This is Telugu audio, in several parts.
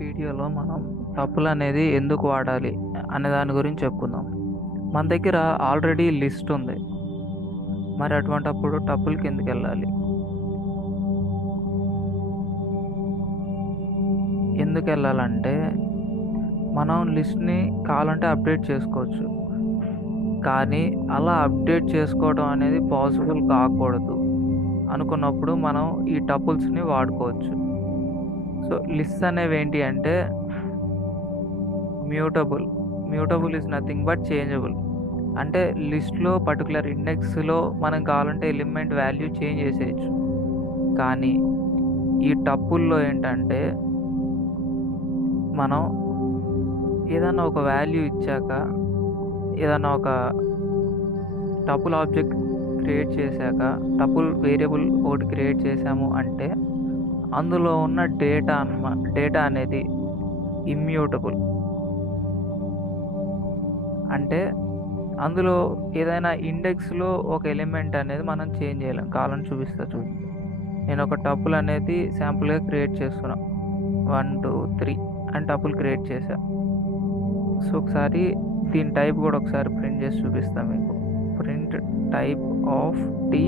వీడియోలో మనం టపుల్ అనేది ఎందుకు వాడాలి అనే దాని గురించి చెప్పుకుందాం. మన దగ్గర ఆల్రెడీ లిస్ట్ ఉంది. మరి అటువంటప్పుడు టపుల్కి ఎందుకు వెళ్ళాలి? ఎందుకు వెళ్ళాలంటే మనం లిస్ట్ని కావాలంటే అప్డేట్ చేసుకోవచ్చు, కానీ అలా అప్డేట్ చేసుకోవడం అనేది పాసిబుల్ కాకూడదు అనుకున్నప్పుడు మనం ఈ టపుల్స్ని వాడుకోవచ్చు. సో లిస్ట్ అనేవి ఏంటి అంటే mutable is nothing but changeable. అంటే లిస్ట్లో పర్టికులర్ ఇండెక్స్లో మనం కావాలంటే ఎలిమెంట్ వాల్యూ చేంజ్ చేసేయచ్చు. కానీ ఈ టపుల్లో ఏంటంటే మనం ఏదైనా ఒక వాల్యూ ఇచ్చాక, ఏదైనా ఒక టపుల్ ఆబ్జెక్ట్ క్రియేట్ చేశాక, టపుల్ వేరియబుల్ ఒకటి క్రియేట్ చేసాము అంటే అందులో ఉన్న డేటా అనేది ఇమ్యూటబుల్. అంటే అందులో ఏదైనా ఇండెక్స్లో ఒక ఎలిమెంట్ అనేది మనం చేంజ్ చేయలేం. కావాలని చూపిస్తా చూడండి. నేను ఒక టపుల్ అనేది శాంపుల్గా క్రియేట్ చేస్తున్నా. 1 2 3 అని టపుల్ క్రియేట్ చేశా. సో ఒకసారి దీని టైప్ కూడా ఒకసారి ప్రింట్ చేసి చూపిస్తాను మీకు. Print type of T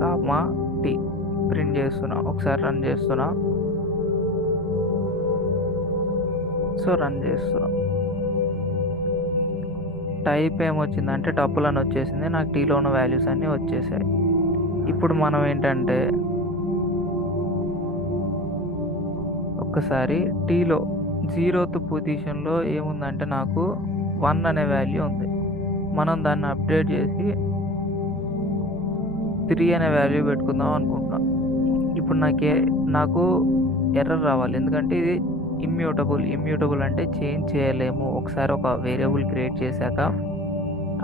comma T print చేస్తున్నా. ఒకసారి రన్ చేస్తున్నా. సో రన్ చేస్తున్నా. టైప్ ఏమొచ్చిందంటే టపుల్ అని వచ్చేసింది. నాకు టీలో ఉన్న వాల్యూస్ అన్నీ వచ్చేసాయి. ఇప్పుడు మనం ఏంటంటే ఒక్కసారి టీలో 0th పొజిషన్లో ఏముందంటే నాకు 1 అనే వాల్యూ ఉంది. మనం దాన్ని అప్డేట్ చేసి 3 అనే వాల్యూ పెట్టుకుందాం అనుకుంటున్నాం. ఇప్పుడు నాకు ఎర్రర్ రావాలి, ఎందుకంటే ఇది ఇమ్యూటబుల్ అంటే చేంజ్ చేయలేము. ఒకసారి ఒక వేరియబుల్ క్రియేట్ చేశాక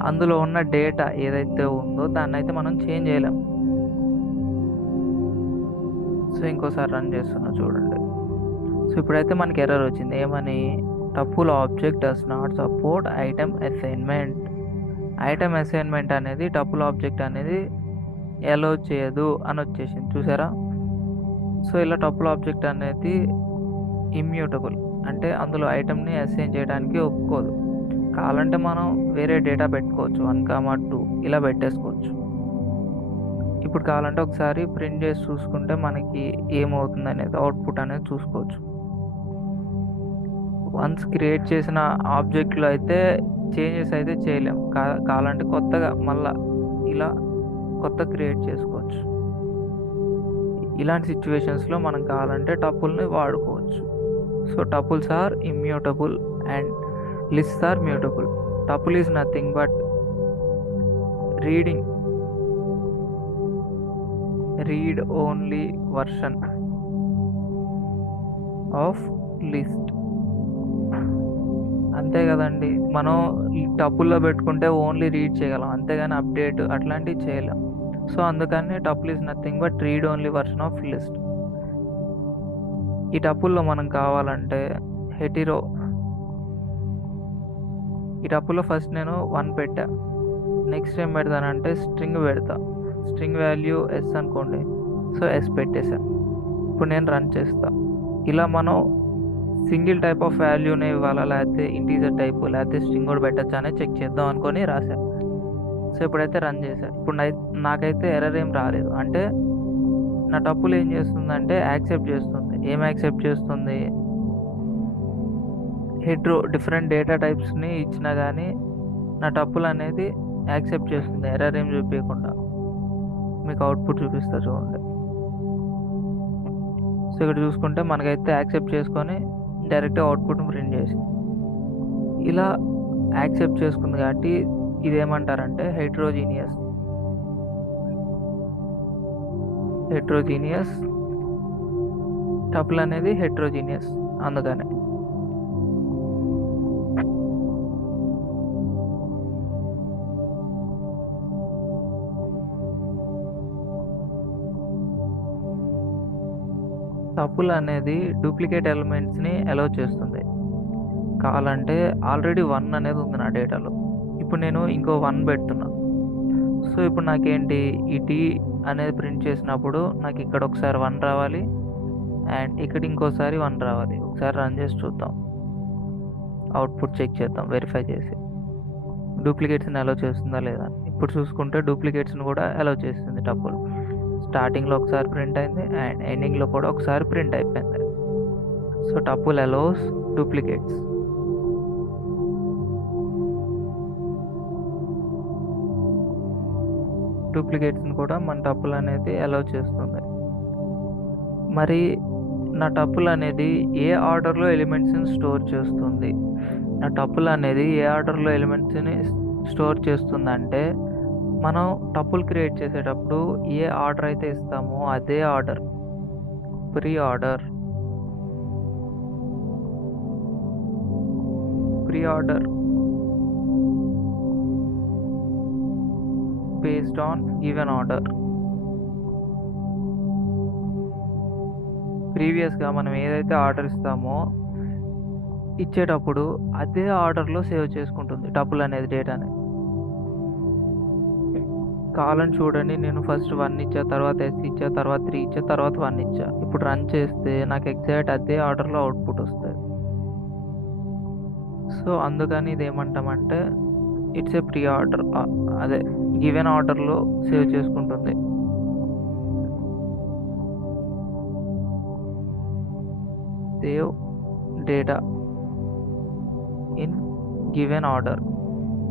అందులో ఉన్న డేటా ఏదైతే ఉందో దాన్ని అయితే మనం చేంజ్ చేయలేము. సో ఇంకోసారి రన్ చేస్తున్నా చూడండి. సో ఇప్పుడైతే మనకి ఎర్రర్ వచ్చింది. ఏమని? Tuple object does not support item assignment అనేది టపుల్ ఆబ్జెక్ట్ అనేది అలౌ చేయదు అని వచ్చేసింది. చూసారా? సో ఇలా టపుల్ ఆబ్జెక్ట్ అనేది ఇమ్యూటబుల్ అంటే అందులో ఐటమ్ని అసైన్ చేయడానికి ఒప్పుకోదు. కావాలంటే మనం వేరే డేటా పెట్టుకోవచ్చు, 1 2 ఇలా పెట్టేసుకోవచ్చు. ఇప్పుడు కావాలంటే ఒకసారి ప్రింట్ చేసి చూసుకుంటే మనకి ఏమవుతుంది అనేది, అవుట్పుట్ అనేది చూసుకోవచ్చు. వన్స్ క్రియేట్ చేసిన ఆబ్జెక్ట్లో అయితే చేంజెస్ అయితే చేయలేం. కావాలంటే కొత్తగా మళ్ళా ఇలా కొత్త క్రియేట్ చేసుకోవచ్చు. ఇలాంటి సిచ్యువేషన్స్లో మనం కావాలంటే టపుల్ని వాడుకోవచ్చు. So tuples are immutable and lists are mutable. Tuple is nothing but read only version of list. అంతే కదండి. మనం ఈ టపుల్లో పెట్టుకుంటే ఓన్లీ రీడ్ చేయగలం, అంతేగాని అప్డేట్ అట్లాంటివి చేయలేం. సో అందుకని tuple is nothing but read only version of list. ఈ టపుల్లో మనం కావాలంటే ఈ టపుల్లో ఫస్ట్ నేను 1 పెట్టా. నెక్స్ట్ ఏం పెడతానంటే స్ట్రింగ్ పెడతా. స్ట్రింగ్ వాల్యూ ఎస్ అనుకోండి. సో ఎస్ పెట్టేసా. ఇప్పుడు నేను రన్ చేస్తా. ఇలా మనం సింగిల్ టైప్ ఆఫ్ వాల్యూనే ఇవ్వాలా, లేకపోతే ఇంటీజర్ టైప్, లేకపోతే స్ట్రింగ్ కూడా పెట్టచ్చా అనేది చెక్ చేద్దాం అనుకొని రాసా. సో ఇప్పుడైతే రన్ చేశా. ఇప్పుడు నాకైతే ఎర్రర్ ఏం రాలేదు. అంటే నా టపుల్ ఏం చేస్తుందంటే యాక్సెప్ట్ చేస్తుంది. ఏం యాక్సెప్ట్ చేస్తుంది? డిఫరెంట్ డేటా టైప్స్ని ఇచ్చినా కానీ నా టపుల్ అనేది యాక్సెప్ట్ చేస్తుంది, ఎర్రర్ ఏం చూపించకుండా. మీకు అవుట్పుట్ చూపిస్తా చూడండి. సో ఇక్కడ చూసుకుంటే మనకైతే యాక్సెప్ట్ చేసుకొని డైరెక్ట్గా అవుట్పుట్ని ప్రింట్ చేసి ఇలా యాక్సెప్ట్ చేసుకుంది. కాబట్టి ఇదేమంటారంటే హెట్రోజీనియస్ టపుల్ అనేది హెట్రోజీనియస్. అందుకనే టపుల్ అనేది డూప్లికేట్ ఎలిమెంట్స్ని అలౌ చేస్తుంది. కావాలంటే ఆల్రెడీ 1 అనేది ఉంది నా డేటాలో, ఇప్పుడు నేను ఇంకో 1 పెడుతున్నా. సో ఇప్పుడు నాకేంటి, ఈ టీ అనేది ప్రింట్ చేసినప్పుడు నాకు ఇక్కడ ఒకసారి 1 రావాలి, అండ్ ఇక్కడ ఇంకోసారి 1 రావాలి. ఒకసారి రన్ చేసి చూద్దాం, అవుట్పుట్ చెక్ చేద్దాం వెరిఫై చేసి డూప్లికేట్స్ని అలౌ చేస్తుందా లేదా. ఇప్పుడు చూసుకుంటే డూప్లికేట్స్ని కూడా అలౌ చేస్తుంది టపుల్. స్టార్టింగ్లో ఒకసారి ప్రింట్ అయింది అండ్ ఎండింగ్లో కూడా ఒకసారి ప్రింట్ అయిపోయింది. So tuple allows duplicates. డూప్లికేట్స్ని కూడా మన టపుల్ అనేది అలౌ చేస్తుంది. మరి నా టపుల్ అనేది ఏ ఆర్డర్లో ఎలిమెంట్స్ని స్టోర్ చేస్తుంది? నా టపుల్ అనేది ఏ ఆర్డర్లో ఎలిమెంట్స్ని స్టోర్ చేస్తుంది అంటే, మనం టపుల్ క్రియేట్ చేసేటప్పుడు ఏ ఆర్డర్ అయితే ఇస్తామో అదే order, pre order based on given order. ప్రీవియస్గా మనం ఏదైతే ఆర్డర్ ఇస్తామో ఇచ్చేటప్పుడు అదే ఆర్డర్లో సేవ్ చేసుకుంటుంది టపుల్ అనేది డేటాని. కావాలని చూడండి, నేను ఫస్ట్ 1 ఇచ్చా, తర్వాత S ఇచ్చా, తర్వాత 3 ఇచ్చా, తర్వాత 1 ఇచ్చా. ఇప్పుడు రన్ చేస్తే నాకు ఎగ్జాక్ట్ అదే ఆర్డర్లో అవుట్పుట్ వస్తుంది. సో అందుకని ఇది ఏమంటామంటే ఇట్స్ ఏ ప్రీ ఆర్డర్, అదే గివెన్ ఆర్డర్లో సేవ్ చేసుకుంటుంది. Save data in given order.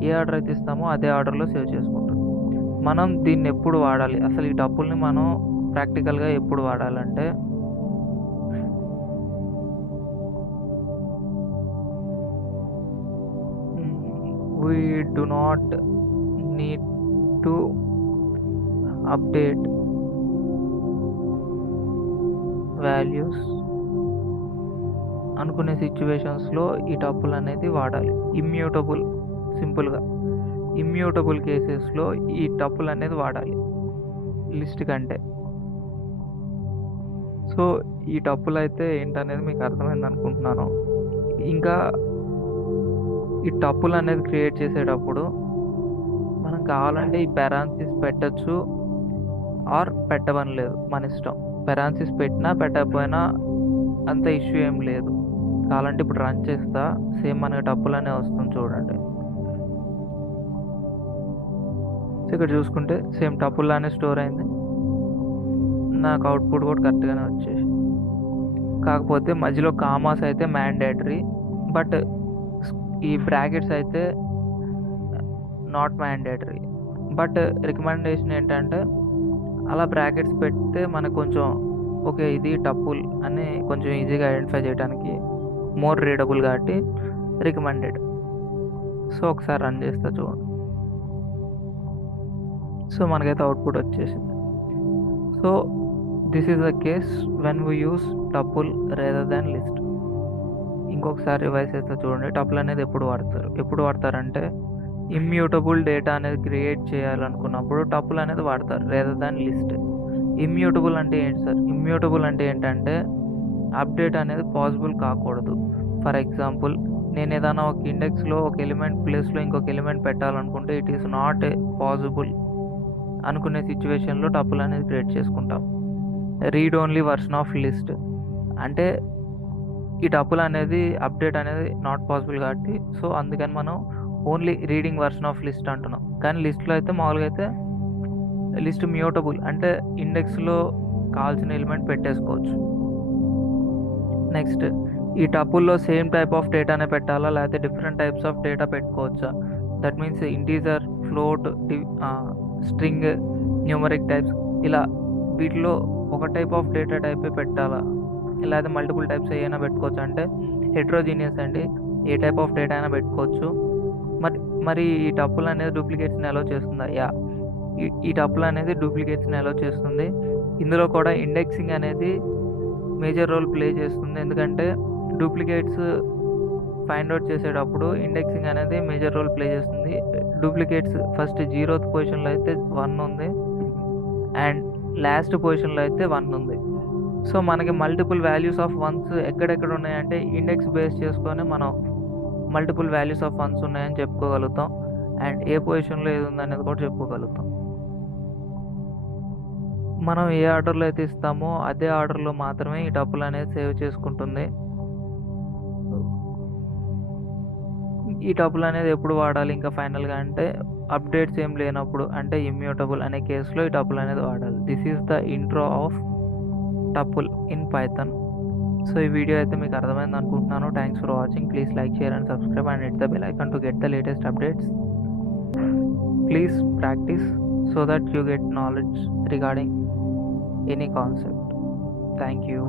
A order అయితే ఇస్తామో అదే ఆర్డర్లో సేవ్ చేసుకుంటుంది. మనం దీన్ని ఎప్పుడు వాడాలి, అసలు ఈ టపుల్ని మనం ప్రాక్టికల్గా ఎప్పుడు వాడాలంటే, we do not need to update values అనుకునే సిచ్యువేషన్స్లో ఈ టపుల్ అనేది వాడాలి. ఇమ్యూటబుల్, సింపుల్గా ఇమ్యూటబుల్ కేసెస్లో ఈ టపుల్ అనేది వాడాలి లిస్ట్ కంటే. సో ఈ టపుల్ అయితే ఏంటనేది మీకు అర్థమైంది అనుకుంటున్నాను. ఇంకా ఈ టపుల్ అనేది క్రియేట్ చేసేటప్పుడు మనం కావాలంటే ఈ పెరాన్సిస్ పెట్టచ్చు ఆర్ పెట్టవని లేదు, మన ఇష్టం. పెరాన్సిస్ పెట్టినా పెట్టకపోయినా అంత ఇష్యూ ఏం లేదు. కావాలంటే ఇప్పుడు రన్ చేస్తా, సేమ్ మనకి టపుల్ అనే వస్తుంది చూడండి. సో ఇక్కడ చూసుకుంటే సేమ్ టపుల్ అనే స్టోర్ అయింది, నాకు అవుట్పుట్ కూడా కరెక్ట్గానే వచ్చేసి. కాకపోతే మధ్యలో కామాస్ అయితే మ్యాండేటరీ, బట్ ఈ బ్రాకెట్స్ అయితే నాట్ మ్యాండేటరీ. బట్ రికమెండేషన్ ఏంటంటే అలా బ్రాకెట్స్ పెడితే మనకు కొంచెం ఓకే ఇది టపుల్ అని కొంచెం ఈజీగా ఐడెంటిఫై చేయడానికి మోర్ రీడబుల్ కాబట్టి రికమెండెడ్. సో ఒకసారి రన్ చేస్తా చూడండి. సో మనకైతే అవుట్పుట్ వచ్చేసింది. So this is the case when we use tuple rather than list. ఇంకొకసారి రివైజ్ చేస్తే చూడండి, టపుల్ అనేది ఎప్పుడు వాడతారంటే ఇమ్యూటబుల్ డేటా అనేది క్రియేట్ చేయాలనుకున్నప్పుడు టపుల్ అనేది వాడతారు రేదర్ దాన్ లిస్ట్. ఇమ్యూటబుల్ అంటే ఏంటి సార్? ఇమ్యూటబుల్ అంటే ఏంటంటే అప్డేట్ అనేది పాసిబుల్ కాకూడదు. ఫర్ ఎగ్జాంపుల్, నేను ఏదైనా ఒక ఇండెక్స్లో ఒక ఎలిమెంట్ ప్లేస్లో ఇంకొక ఎలిమెంట్ పెట్టాలనుకుంటే ఇట్ ఈస్ నాట్ పాసిబుల్ అనుకునే సిచ్యువేషన్లో టపుల్ అనేది క్రియేట్ చేసుకుంటాం. Read only version of list అంటే ఈ టపుల్ అనేది అప్డేట్ అనేది నాట్ పాసిబుల్ కాబట్టి, సో అందుకని మనం only reading version of list అంటున్నాం. కానీ లిస్ట్లో అయితే మామూలుగా అయితే లిస్ట్ మ్యూటబుల్ అంటే ఇండెక్స్లో కావాల్సిన ఎలిమెంట్ పెట్టేసుకోవచ్చు. నెక్స్ట్, ఈ టపుల్లో సేమ్ టైప్ ఆఫ్ డేటానే పెట్టాలా లేకపోతే డిఫరెంట్ టైప్స్ ఆఫ్ డేటా పెట్టుకోవచ్చా? That means integer, float, string, numeric types, ఇలా వీటిలో ఒక టైప్ ఆఫ్ డేటా టైపే పెట్టాలా లేకపోతే మల్టిపుల్ టైప్స్ ఏమైనా పెట్టుకోవచ్చు అంటే హెట్రోజీనియస్ అండి, ఏ టైప్ ఆఫ్ డేటా అయినా పెట్టుకోవచ్చు. మరి ఈ టపుల్ అనేది డూప్లికేట్స్ని అలౌ చేస్తుందా? యా, ఈ టపుల్ అనేది డూప్లికేట్స్ని అలౌ చేస్తుంది. ఇందులో కూడా ఇండెక్సింగ్ అనేది మేజర్ రోల్ ప్లే చేస్తుంది. ఎందుకంటే డూప్లికేట్స్ ఫైండ్ అవుట్ చేసేటప్పుడు ఇండెక్సింగ్ అనేది మేజర్ రోల్ ప్లే చేస్తుంది. డూప్లికేట్స్ ఫస్ట్ 0th పొజిషన్లో అయితే 1 ఉంది అండ్ లాస్ట్ పొజిషన్లో అయితే 1 ఉంది. సో మనకి మల్టిపుల్ వాల్యూస్ ఆఫ్ వన్స్ ఎక్కడెక్కడ ఉన్నాయంటే ఇండెక్స్ బేస్ చేసుకొని మనం మల్టిపుల్ వాల్యూస్ ఆఫ్ వన్స్ ఉన్నాయని చెప్పుకోగలుగుతాం అండ్ ఏ పొజిషన్లో ఏది ఉందనేది కూడా చెప్పుకోగలుగుతాం. మనం ఏ ఆర్డర్లో అయితే ఇస్తామో అదే ఆర్డర్లో మాత్రమే ఈ టపుల్ అనేది సేవ్ చేసుకుంటుంది. ఈ టపుల్ అనేది ఎప్పుడు వాడాలి ఇంకా ఫైనల్గా అంటే అప్డేట్స్ ఏం లేనప్పుడు, అంటే ఇమ్యూటబుల్ అనే కేసులో ఈ టపుల్ అనేది వాడాలి. This is the intro of tuple in Python. So ఈ వీడియో అయితే మీకు అర్థమైంది అనుకుంటున్నాను. Thanks for watching. Please like, share and subscribe and hit the bell icon to get the latest updates. Please practice so that you get knowledge regarding any concept. Thank you.